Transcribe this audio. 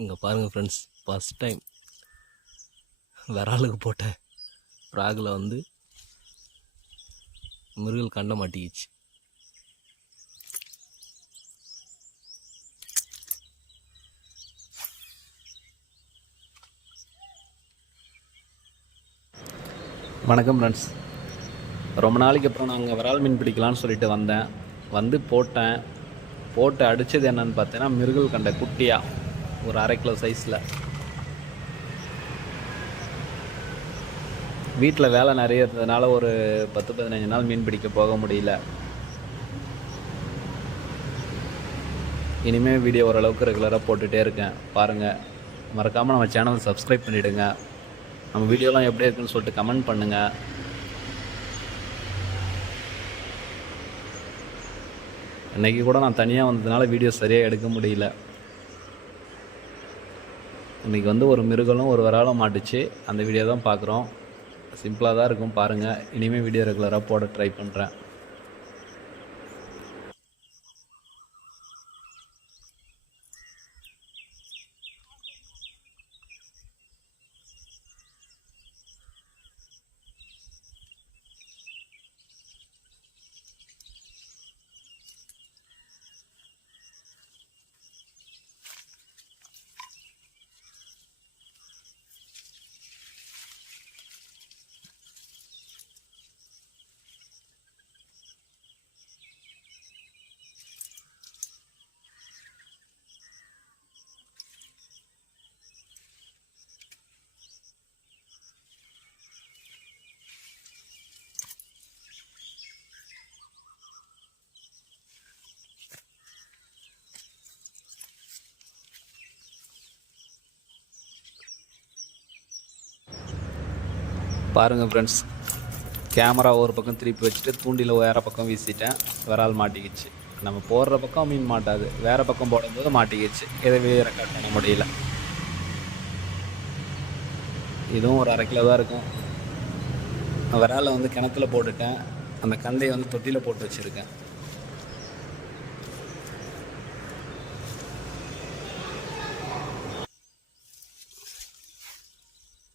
இங்கே பாருங்கள் friends first time விராலுக்கு போட்ட ப்ராகில் வந்து மிருகல் கண்ட மாட்டிக்கிச்சு. வணக்கம் ஃப்ரெண்ட்ஸ் ரொம்ப நாளைக்கு அப்புறம் நாங்கள் விரால் மீன் பிடிக்கலான்னு சொல்லிட்டு வந்தேன். வந்து போட்டேன். போட்டு அடித்தது என்னன்னு பார்த்தீங்கன்னா மிருகல் கண்ட குட்டியாக ஒரு அரை கிலோ சைஸில். வீட்டில் வேலை நிறைய இருந்ததுனால ஒரு பத்து பதினஞ்சு நாள் மீன் பிடிக்க போக முடியல. இனிமேல் வீடியோ ஓரளவுக்கு ரெகுலராக போட்டுகிட்டே இருக்கேன். பாருங்கள் மறக்காமல் நம்ம சேனலை சப்ஸ்கிரைப் பண்ணிவிடுங்க நம்ம வீடியோலாம் எப்படி இருக்குன்னு சொல்லிட்டு கமெண்ட் பண்ணுங்கள் இன்றைக்கி கூட நான் தனியாக வந்ததுனால வீடியோ சரியாக எடுக்க முடியல. இன்றைக்கி வந்து ஒரு மிருகலும் ஒரு விராலும் மாட்டுச்சு. அந்த வீடியோ தான் பார்க்குறோம். சிம்பிளாக தான் இருக்கும். பாருங்கள் இனிமேல் வீடியோ ரெகுலராக போட ட்ரை பண்ணுறேன் பாருங்கள் ஃப்ரெண்ட்ஸ் கேமரா ஒரு பக்கம் திருப்பி வச்சுட்டு தூண்டில் வேறு பக்கம் வீசிட்டேன். விரால் மாட்டிக்கிச்சு. நம்ம போடுற பக்கம் மீன் மாட்டாது. வேறு பக்கம் போடும்போது மாட்டிக்கிச்சு. எதுவே ரெக்கார்ட் பண்ண முடியல. இதுவும் ஒரு அரை கிலோ தான் இருக்கும். விராலை வந்து கிணத்துல போட்டுட்டேன். அந்த கந்தையை வந்து தொட்டியில் போட்டு வச்சுருக்கேன்.